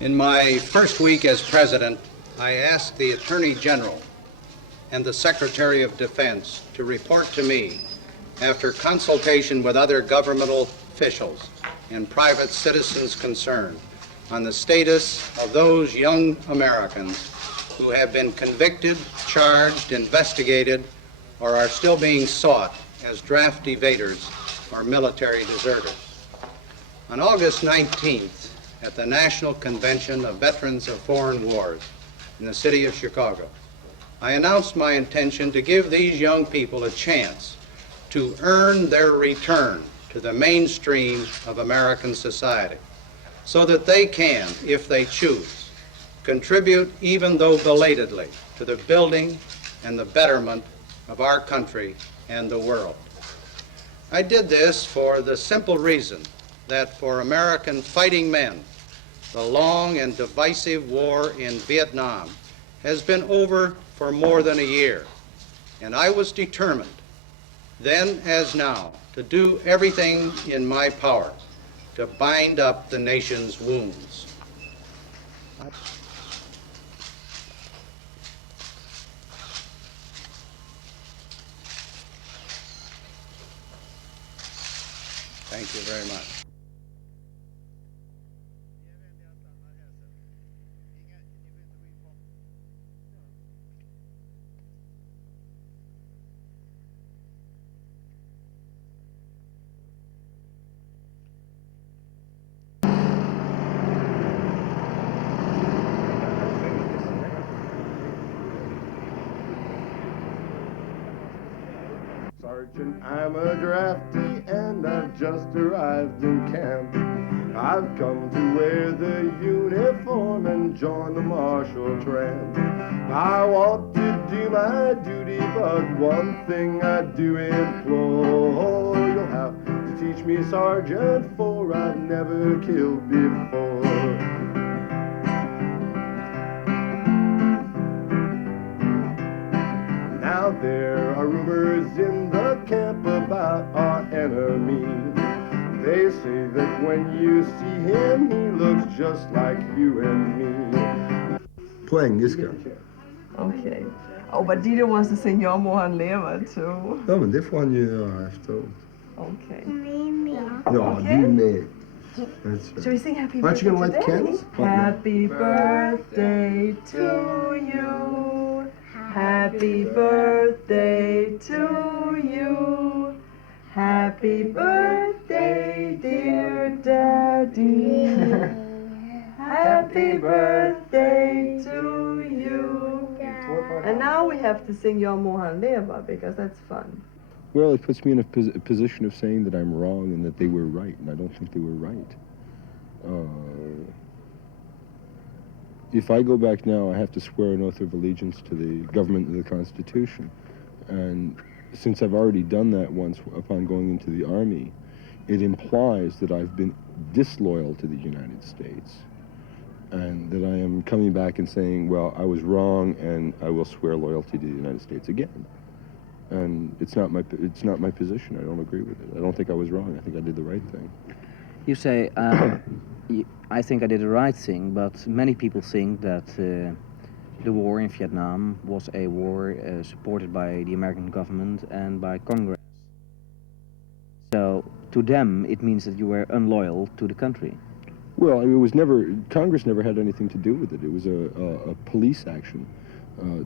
In my first week as president, I asked the Attorney General and the Secretary of Defense to report to me, after consultation with other governmental officials and private citizens concerned, on the status of those young Americans who have been convicted, charged, investigated, or are still being sought as draft evaders or military deserters. On August 19th, at the National Convention of Veterans of Foreign Wars in the city of Chicago, I announced my intention to give these young people a chance to earn their return to the mainstream of American society so that they can, if they choose, contribute, even though belatedly, to the building and the betterment of our country and the world. I did this for the simple reason that for American fighting men, the long and divisive war in Vietnam has been over for more than a year, and I was determined, then as now, to do everything in my power to bind up the nation's wounds. Thank you very much. Sergeant, I'm a drafty and I've just arrived in camp. I've come to wear the uniform and join the martial tramp. I want to do my duty, but one thing I do implore. You'll have to teach me, Sergeant, for I've never killed before. Now there are rumors in the camp about our enemy. They say that when you see him, he looks just like you and me. På engelska. Okay. Oh, but Dieter wants to sing Jag må han leva too. Ja, men det får han ju göra efteråt. Okay. Ja, Okay. du med. That's Should we sing Happy Aren't you Birthday gonna light today? candles? Happy birthday to you. Happy birthday to you. Happy birthday, dear Daddy. Happy birthday to you. And now we have to sing Jag må han leva because that's fun. Well, it puts me in a position of saying that I'm wrong and that they were right, and I don't think they were right. If I go back now, I have to swear an oath of allegiance to the government and the Constitution. And since I've already done that once upon going into the Army, it implies that I've been disloyal to the United States, and that I am coming back and saying, well, I was wrong, and I will swear loyalty to the United States again. And it's not my position. I don't agree with it. I don't think I was wrong. I think I did the right thing. You say, I think I did the right thing, but many people think that the war in Vietnam was a war supported by the American government and by Congress. So to them, it means that you were unloyal to the country. Well, I mean, Congress never had anything to do with it. It was a police action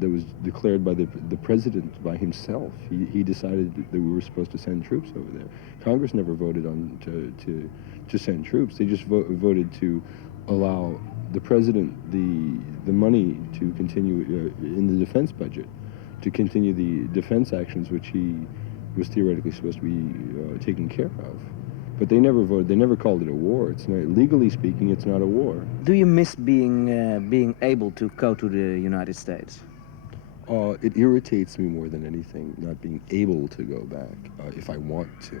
that was declared by the president by himself. He decided that we were supposed to send troops over there. Congress never voted on to send troops. They just voted to allow the president the money to continue in the defense budget, to continue the defense actions which he was theoretically supposed to be taking care of. But they never voted. They never called it a war. It's not, legally speaking, it's not a war. Do you miss being able to go to the United States? It irritates me more than anything, not being able to go back if I want to.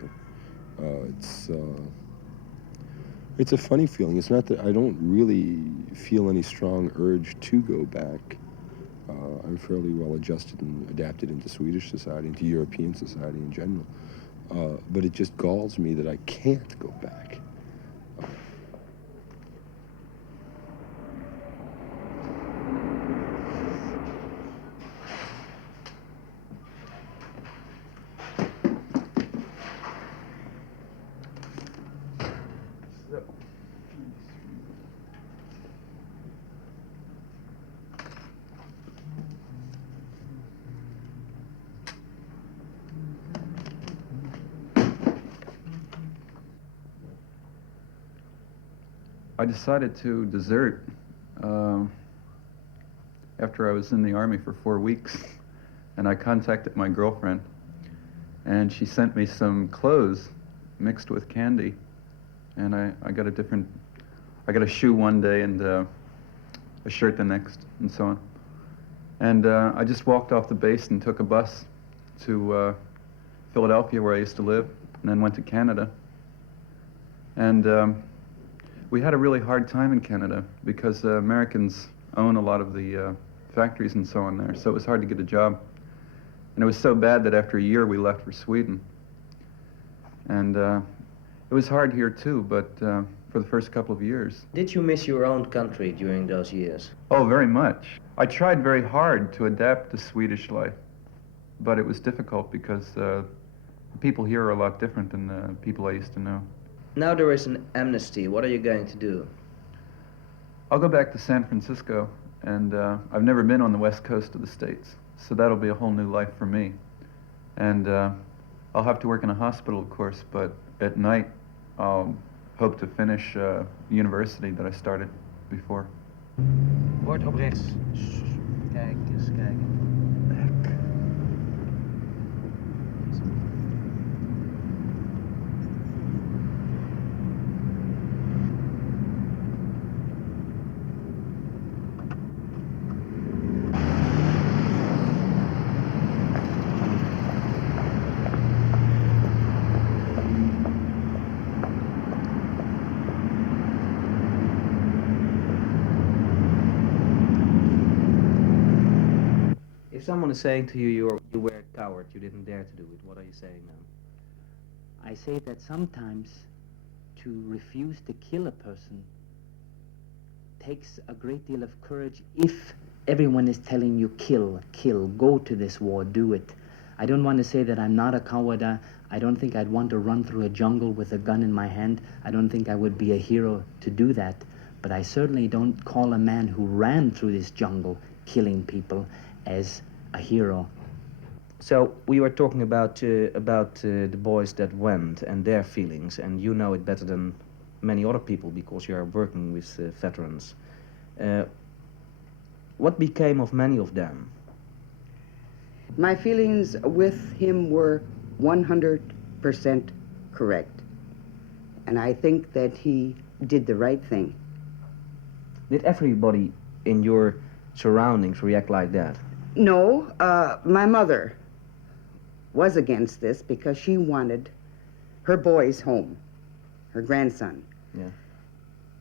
It's a funny feeling. It's not that I don't really feel any strong urge to go back. I'm fairly well adjusted and adapted into Swedish society, into European society in general. But it just galls me that I can't go back. I decided to desert after I was in the Army for 4 weeks, and I contacted my girlfriend, and she sent me some clothes mixed with candy, and I got a shoe one day and a shirt the next, and so on. And I just walked off the base and took a bus to Philadelphia, where I used to live, and then went to Canada. And we had a really hard time in Canada because Americans own a lot of the factories and so on there, so it was hard to get a job. And it was so bad that after a year we left for Sweden. And it was hard here too, but for the first couple of years. Did you miss your own country during those years? Oh, very much. I tried very hard to adapt to Swedish life, but it was difficult because the people here are a lot different than the people I used to know. Now there is an amnesty. What are you going to do? I'll go back to San Francisco, and I've never been on the west coast of the States, so that'll be a whole new life for me. And I'll have to work in a hospital, of course, but at night I'll hope to finish university that I started before. Bord op rechts. Kijk eens, kijken. If someone is saying to you, you were a coward, you didn't dare to do it, what are you saying now? I say that sometimes to refuse to kill a person takes a great deal of courage if everyone is telling you kill, kill, go to this war, do it. I don't want to say that I'm not a coward. I don't think I'd want to run through a jungle with a gun in my hand. I don't think I would be a hero to do that. But I certainly don't call a man who ran through this jungle killing people as a hero. So we were talking about the boys that went and their feelings, and you know it better than many other people because you are working with veterans. What became of many of them? My feelings with him were 100% correct, and I think that he did the right thing. Did everybody in your surroundings react like that? No, my mother was against this because she wanted her boys home, her grandson. Yeah.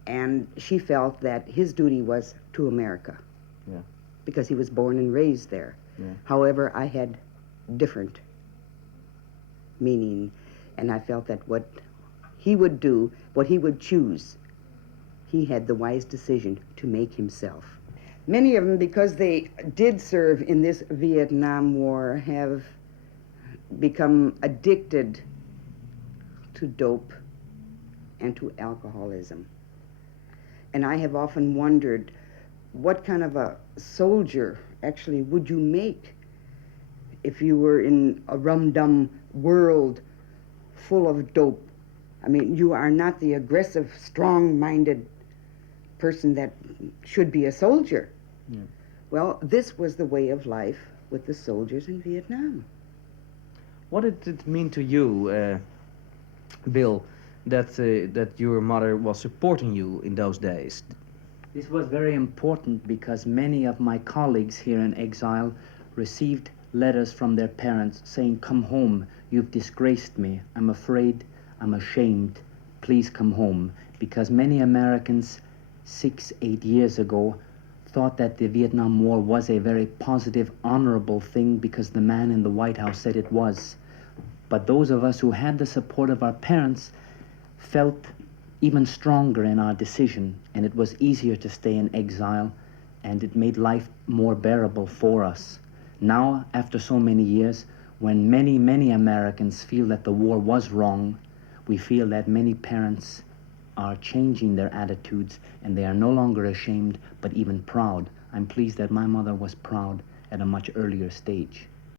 And she felt that his duty was to America. Yeah. Because he was born and raised there. Yeah. However, I had different meaning, and I felt that what he would do, what he would choose, he had the wise decision to make himself. Many of them, because they did serve in this Vietnam War, have become addicted to dope and to alcoholism. And I have often wondered, what kind of a soldier actually would you make if you were in a rum-dum world full of dope? I mean, you are not the aggressive, strong-minded person that should be a soldier. Yeah. Well, this was the way of life with the soldiers in Vietnam. What did it mean to you, Bill, that your mother was supporting you in those days? This was very important because many of my colleagues here in Exile received letters from their parents saying, "Come home, you've disgraced me. I'm afraid, I'm ashamed. Please come home." Because many Americans 6-8 years ago thought that the Vietnam War was a very positive, honorable thing because the man in the White House said it was. But those of us who had the support of our parents felt even stronger in our decision, and it was easier to stay in exile, and it made life more bearable for us. Now, after so many years, when many, many Americans feel that the war was wrong, we feel that many parents are changing their attitudes, and they are no longer ashamed, but even proud. I'm pleased that my mother was proud at a much earlier stage.